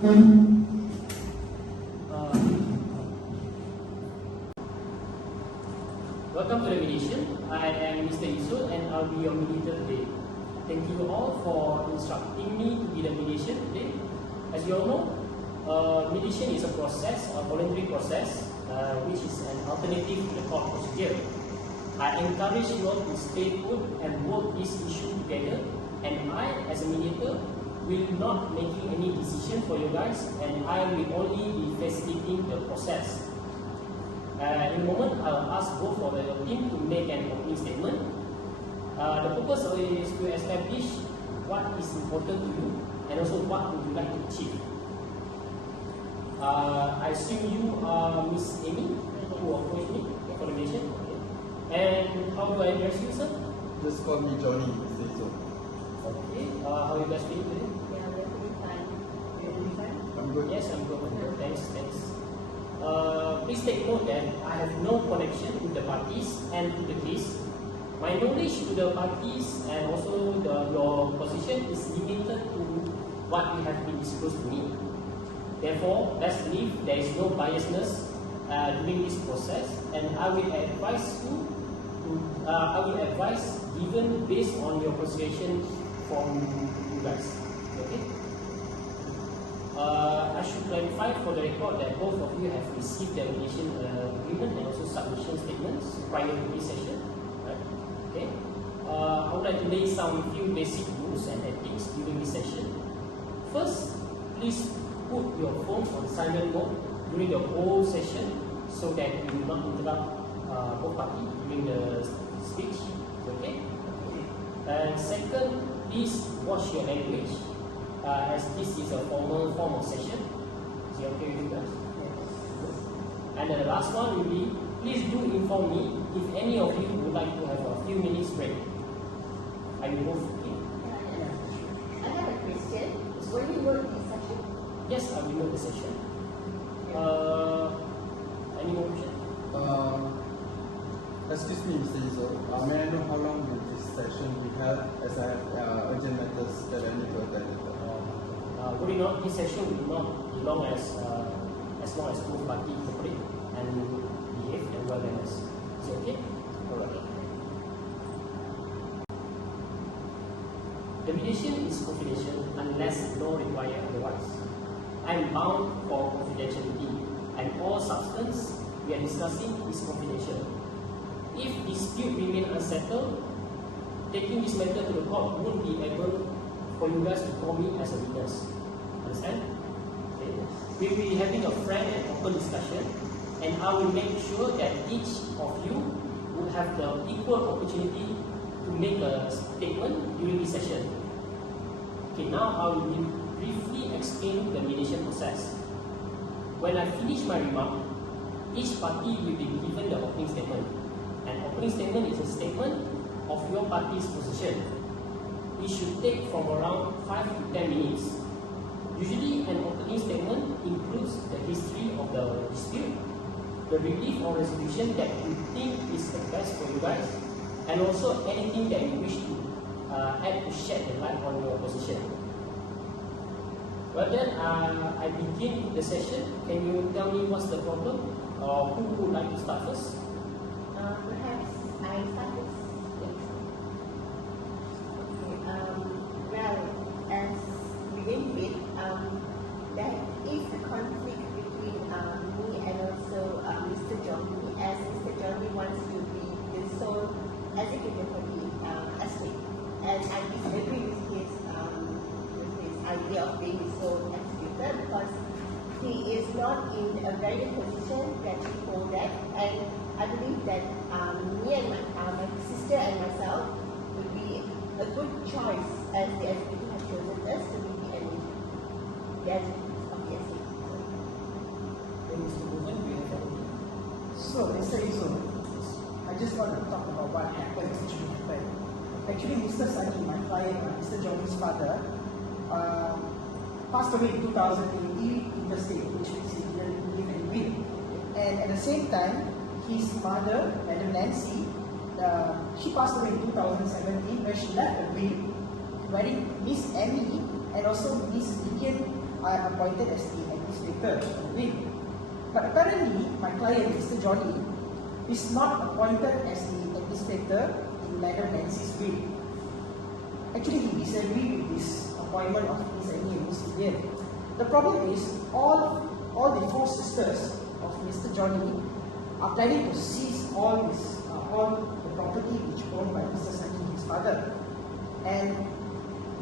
Welcome to the mediation. I am Mr. Isul and I'll be your mediator today. Thank you all for instructing me to be the mediation today. As you all know, mediation is a process, a voluntary process, which is an alternative to the court procedure. I encourage you all to stay put and work this issue together, and I, as a mediator, will not making any decision for you guys, and I will only be facilitating the process. In a moment, I will ask both of the team to make an opening statement. The purpose is to establish what is important to you and also what would you like to achieve. I assume you are Miss Amy, who approached me for the mediation. And how do I address you, sir? Just call me Johnny, Mr. Isul. Okay. How are you guys feeling today? Yeah, we're doing fine. You're doing fine? I'm good. Yes, I'm good. Thanks. Please take note that I have no connection with the parties and to the case. My knowledge to the parties and also your position is limited to what you have been disclosed to me. Therefore, let's believe there is no biasness during this process, and I will advise you to. I will advise given based on your consideration from you guys. Okay. I should clarify for the record that both of you have received the mediation agreement and also submission statements prior to this session. Right? Okay. I would like to lay some few basic rules and ethics during this session. First, please put your phones on silent mode during the whole session so that you will not interrupt both parties during the speech. Okay? And second, please watch your language as this is a formal form of session. Is it okay with you guys? Yes. And the last one will be, please do inform me if any of you would like to have a few minutes break. Are you both okay? I have a question. Will you note this session? Yes, I will note the session. Any more questions? Excuse me, Mr. Isul. May I know how long will this session be held, as I have urgent matters that I need to attend to? Worry not, this session will not be long as long as both parties cooperate and behave and well managed. Is it okay? Alright. The mediation is confidential unless law requires otherwise. I am bound for confidentiality, and all substance we are discussing is confidential. If dispute remain unsettled, taking this matter to the court won't be able for you guys to call me as a witness. Understand? Okay. We'll be having a frank and open discussion, and I will make sure that each of you will have the equal opportunity to make a statement during this session. Okay, now I will briefly explain the mediation process. When I finish my remark, each party will be given the opening statement. An opening statement is a statement of your party's position. It should take from around 5 to 10 minutes. Usually, an opening statement includes the history of the dispute, the relief or resolution that you think is the best for you guys, and also anything that you wish to add to shed the light on your position. Well then, I begin the session. Can you tell me what's the problem? Or who would like to start first? Perhaps I start with well, as we begin with, there is a conflict between me and also Mr. Johnny, as Mr. Johnny wants to be the sole executive for the estate, and I disagree with his idea of being the sole executor because he is not in a very good position that he hold that, and I believe that me and my sister and myself would be a good choice as the executive has chosen us to be the executive of the estate. So, Mr. Isul, I just want to talk about what happened actually. Actually, Mr. Saki, my client, Mr. Johnny's father, passed away in 2008 in the state, which means he didn't live in will. And at the same time, his mother, Madam Nancy, she passed away in 2017, where she left a will, wherein Miss Emily and also Miss Vivian I am appointed as the administrator of the will. But apparently, my client, Mr. Johnny, is not appointed as the administrator in Madam Nancy's will. Actually, he disagreed with this appointment of Ms. Annie and Ms. Vivian. The problem is, all the 4 sisters of Mr. Johnny are planning to seize all the property which owned by Mr. Sunny, his father. And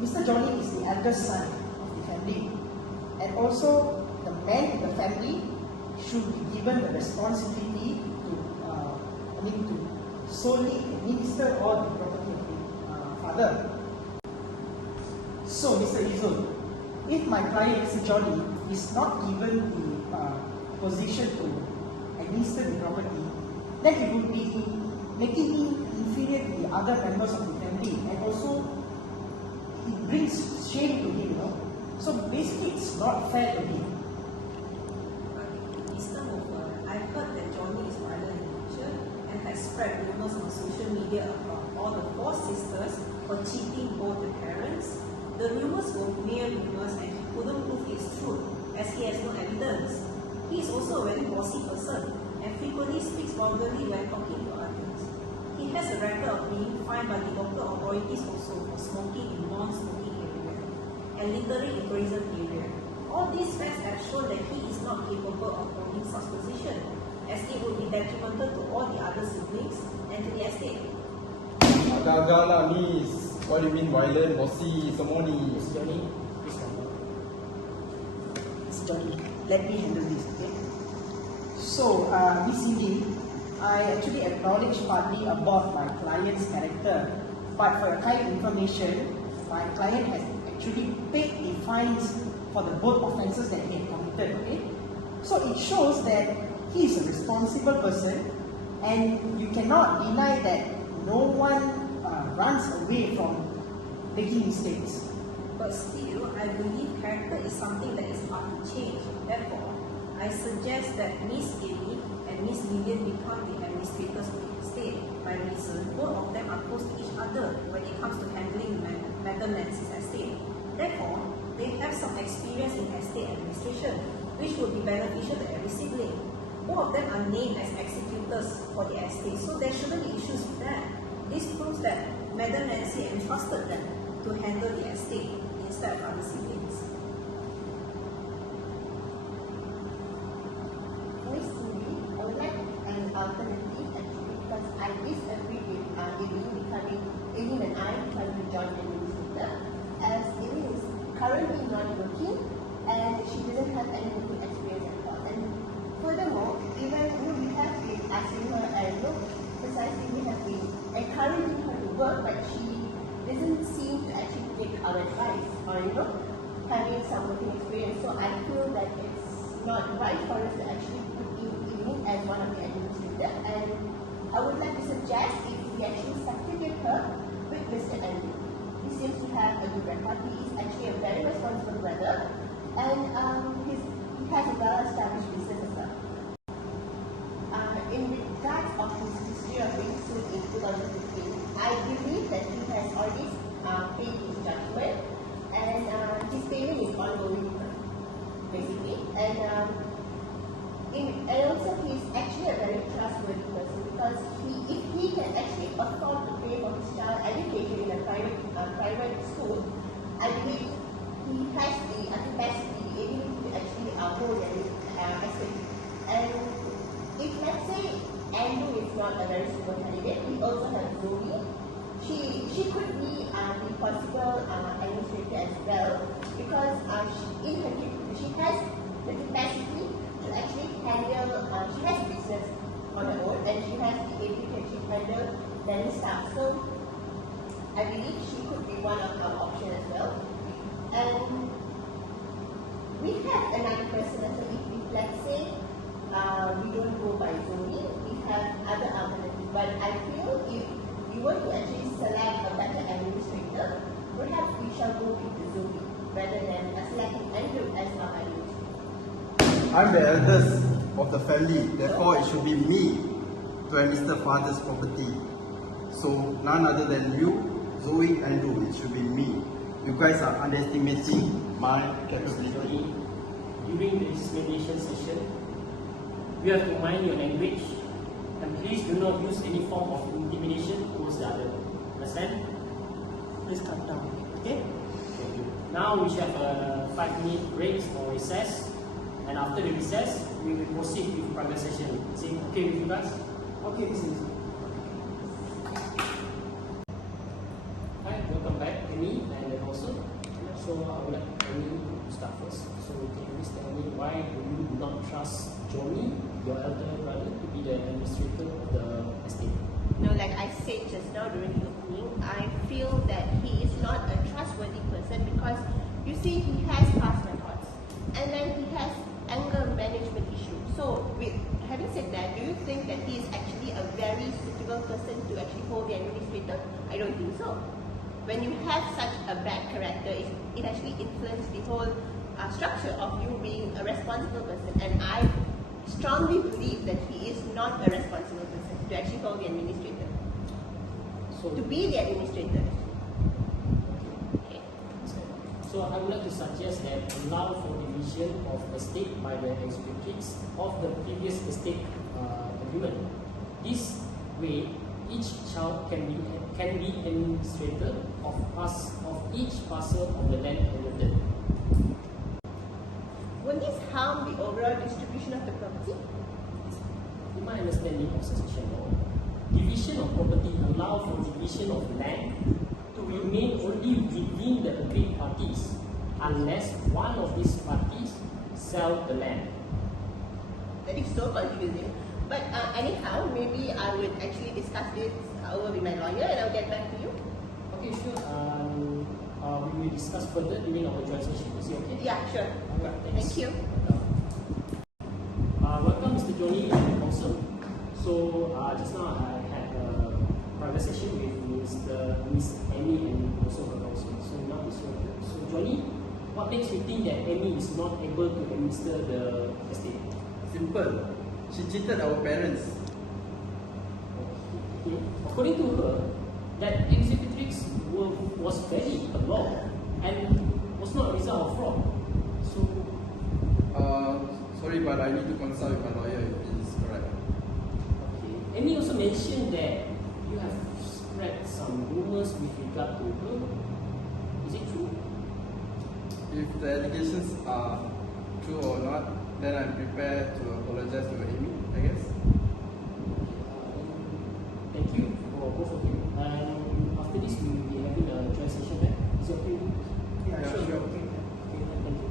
Mr. Johnny is the eldest son of the family. And also, the man in the family should be given the responsibility to solely administer all the property of the father. So, Mr. Izul, if my client, Mr. Johnny, is not given the position to administer the property, then it would be making him inferior to the other members of the family, and also it brings shame to him, So basically, it's not fair to him. Mr. Mofer, I've heard that Johnny is violent in nature and has spread rumors on social media about all the 4 sisters for cheating both the parents. The rumors were mere rumors and he couldn't prove its truth as he has no evidence. He is also a very bossy person and frequently speaks vulgarly when talking to others. He has a record of being fined by the local authorities also for smoking in non-smoking area and littering in tourism area. All these facts have shown that he is not capable of holding such position, as it would be detrimental to all the other siblings and to the estate. Agak-agak lah, Miss. What do you mean violent, bossy, semua ni? Mr. Johnny, please come on. Mr. Johnny, let me handle this, okay? So, Miss Cindy, I actually acknowledge partly about my client's character, but for your kind information, my client has actually paid the fines for the both offences that he had committed, okay? So it shows that he is a responsible person, and you cannot deny that no one runs away from making mistakes. But still, I believe character is something that is hard to change. Therefore, I suggest that Miss Amy and Miss Vivian become the administrators of the estate. By reason, both of them are close to each other when it comes to handling Madam Nancy's estate. Therefore, they have some experience in estate administration, which would be beneficial to every sibling. Both of them are named as executors for the estate, so there shouldn't be issues with that. This proves that Madam Nancy entrusted them to handle the estate instead of other siblings. Miss Cindy, I would like an alternative actually, because I disagree with Eileen and I becoming the joint administrator, as Eileen is currently not working and she doesn't have any working experience at all. And furthermore, even we have been asking her and precisely we have been encouraging her to work, but she doesn't seem to actually take our advice or having some working experience. So I feel that it's not right for us to actually put in as one of the administrators, and I would like to suggest if we actually substitute her with Mr. Andrew. He seems to have a good record. He is actually a very responsible brother, and he has a well-established business as well. In regards of his history of being sued in 2015, I believe that he has already paid his judgment, and his payment is ongoing, basically. And also he's actually a very trustworthy person, because if he can actually afford to pay for his child education in a private school, I believe he has the capacity, the ability to actually hold an estate. And if let's say Andrew is not a very suitable candidate, we also have Zoe. She could be the possible administrator as well, because she has the capacity to actually handle, she has business on her own, and she has the ability to actually handle many staff. So I believe she could be one of our options as well. And we have another person, so if let's say we don't go by Zoe, we have other alternatives. But I feel if we were to actually select a better administrator, perhaps we shall go with Zoe rather than selecting Andrew as our administrator. I'm the eldest of the family, therefore it should be me to administer father's property. So none other than you, Zoe, Andrew, it should be me. You guys are underestimating my capability. During this mediation session, you have to mind your language and please do not use any form of intimidation towards the other. Understand? Please calm down. Okay? Thank you. Now we shall have a 5-minute break or recess, and after the recess, we will proceed with private session. Is it okay with you guys? Okay, this is. Hi, welcome back, Amy and also. So I would like Amy to start first. So can you please tell me why do you not trust Johnny, your elder brother, to be the administrator of the estate? No, like I said just now during the opening, I feel that he is not a trustworthy person because you see he has past records and then he has anger management issues. So with having said that, do you think that he is actually a very suitable person to actually hold the administrator? I don't think so. When you have such a bad character, it actually influences the whole structure of you being a responsible person, and I strongly believe that he is not a responsible person to actually hold the administrator. So To be the administrator. Okay. So I would like to suggest that allow for division of estate by the executrix of the previous estate agreement. This way, each child can be administrator of each parcel of the land allotted. Won't this harm the overall distribution of the property? In my understanding of succession law, division of property allows for division of land to remain only within the agreed parties unless one of these parties sell the land. That is so confusing. But anyhow, maybe I would actually discuss this over with my lawyer and I'll get back to you. Okay, sure. We will discuss further during our joint session. Is it okay? Yeah, sure. Alright, thanks. Thank you. Welcome, Mr. Johnny and also. So just now I had a private session with Miss Amy and also her counsel. So now it's your turn. So Johnny, what makes you think that Amy is not able to administer the estate? Simple. She cheated our parents. Okay. According to her, that executrix was valid a law and was not a result of fraud. So Sorry, but I need to consult with my lawyer if it is correct. okay. Amy also mentioned that you have spread some rumors with regard to her. Is it true? If the allegations are true or not, then I'm prepared to apologize to Amy, I guess. Thank you for both of you. After this, we will be having a joint session, right? Is it okay? Yeah, sure. Okay, thank you.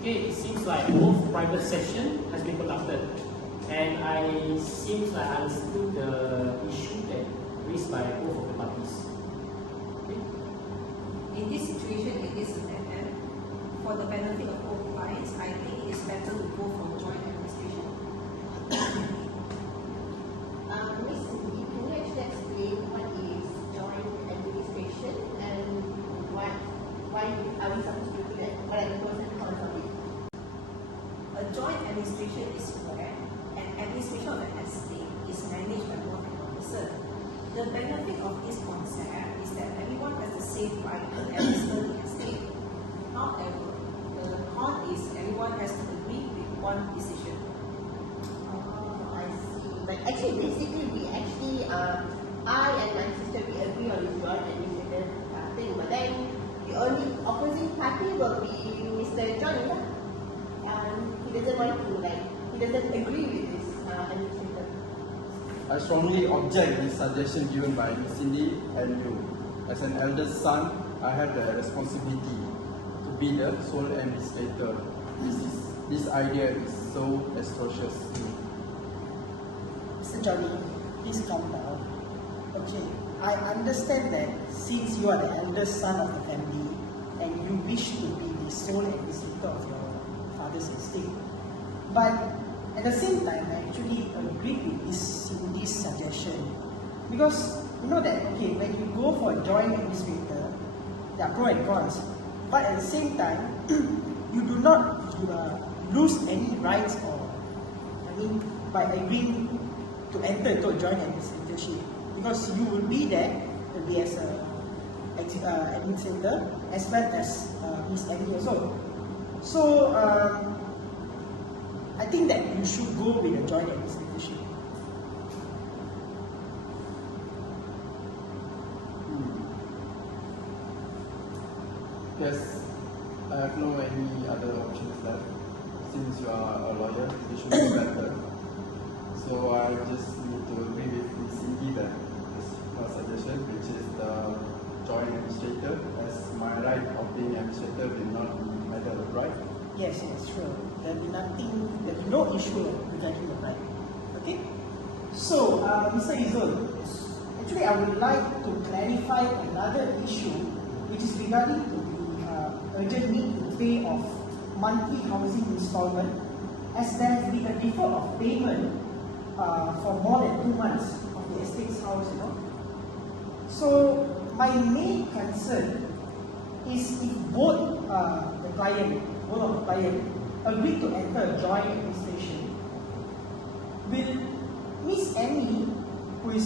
Okay, it seems like both private session has been conducted, and I seems like I understood the issue that raised by both of the parties. Okay. In this situation, it is a dead end. For the benefit of both clients, I think it is better to go for joint administration. Miss Cindy, can you actually explain what is joint administration and why are we supposed to do that? What are the pros and cons of it? A joint administration is where an administration of an estate is managed by more than one person. The benefit of this concept is that everyone has the same right to administer the estate. However, the con is everyone has to agree with one decision. Oh, I see. But actually, basically, I and my sister, we agree on this joint administrator thing. But then the only opposing party will be Mr. Johnny. He doesn't want to he doesn't agree with this administrator. I strongly object this suggestion given by Cindy and you. As an eldest son, I have the responsibility to be the sole administrator. This idea is so atrocious. Mr. Johnny, please calm down. Okay, I understand that since you are the eldest son of the family and you wish to be the sole administrator of your father's estate, but at the same time, I actually agree with this suggestion because you know that okay, when you go for a joint administrator, there are pros and cons, but at the same time, you do not lose any rights by agreeing to enter into a joint administratorship because you will be there to be as a administrator as well as Ms. Abby also. So I think that you should go with a joint administratorship. Yes, I have no any other options left. Since you are a lawyer, you should be better. So I just need to agree with Ms. Cindy that this is her suggestion, which is the joint administrator, as my right of being administrator will not be meddled, right? Yes, sure. There'll be no issue regarding the right. Okay? So, Mr. Izul, actually I would like to clarify another issue which is regarding to the urgent need to pay of monthly housing installment, as there has been a default of payment for more than 2 months of the estate's house, So, my main concern is if both of the client agree to enter a joint administration, will Miss Amy, will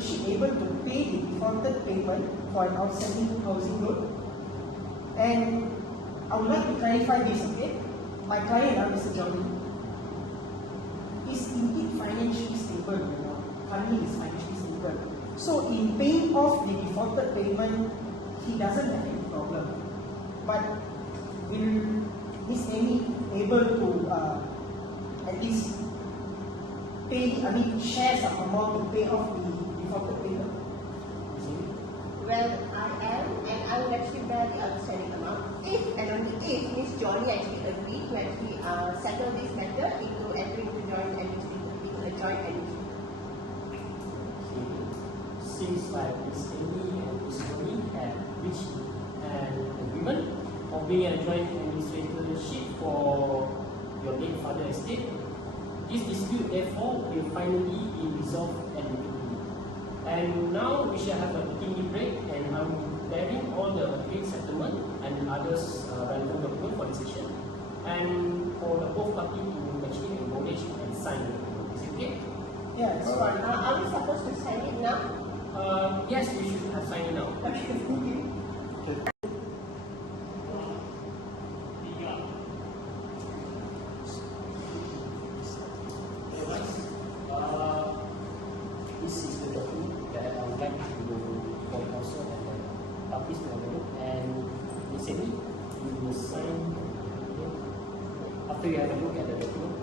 she able to pay the defaulted payment for an outstanding housing loan? And I would like to clarify this, okay? My client, Mr. Johnny, is indeed financially stable, Currently is financially stable. So in paying off the defaulted payment, he doesn't have any problem. But will Miss Amy able to at least share some amount to pay off the defaulted payment? Well, I am, and I will actually bear the outstanding amount if and only if Miss Johnny actually agreed to actually settle this matter into entering into a joint administration. Seems like Miss Amy and Miss Johnny have reached an agreement of being a joint administratorship for your late father estate. This dispute, therefore, will finally be resolved amicably. And now we shall have a tea break, and I'm preparing all the agreed settlement and others relevant documents for the session, and for the both parties to actually acknowledge and sign the document. Is it okay? Yeah, that's fine. Are we supposed to sign it now? Yes, we should have signed it now. Okay, thank you. This is the document that I would like to for council and the parties to have a look. And Ms. Amy, you will sign here after you have a look at the document.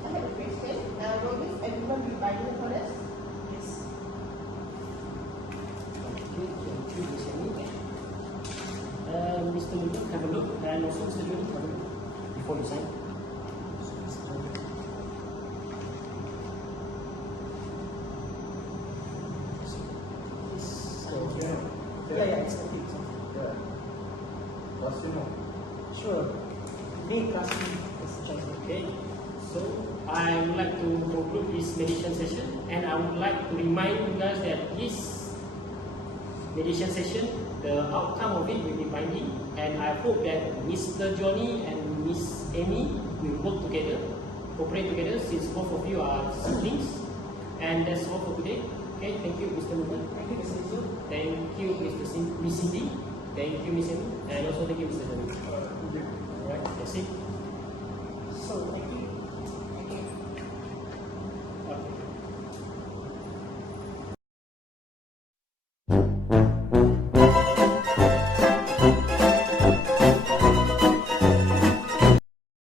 I have a question. Will this agreement be binding for us? Yes. Thank you, Ms. Amy. Mr. Luke, have a look, and also Mr. Luke, have a look before you sign. Yeah, it's okay. Yeah. What's your name? Sure. May class Mr. Johnson. Okay, so I would like to conclude this mediation session, and I would like to remind you guys that this mediation session, the outcome of it will be binding, and I hope that Mr. Johnny and Miss Amy will work together, cooperate together, since both of you are siblings. And that's all for today. Okay, thank you, Mr. Lugan. Thank you, Mr. Izul. Thank you, Miss Cindy. Thank you, Miss Amy. And also thank you, Mr. Johnny.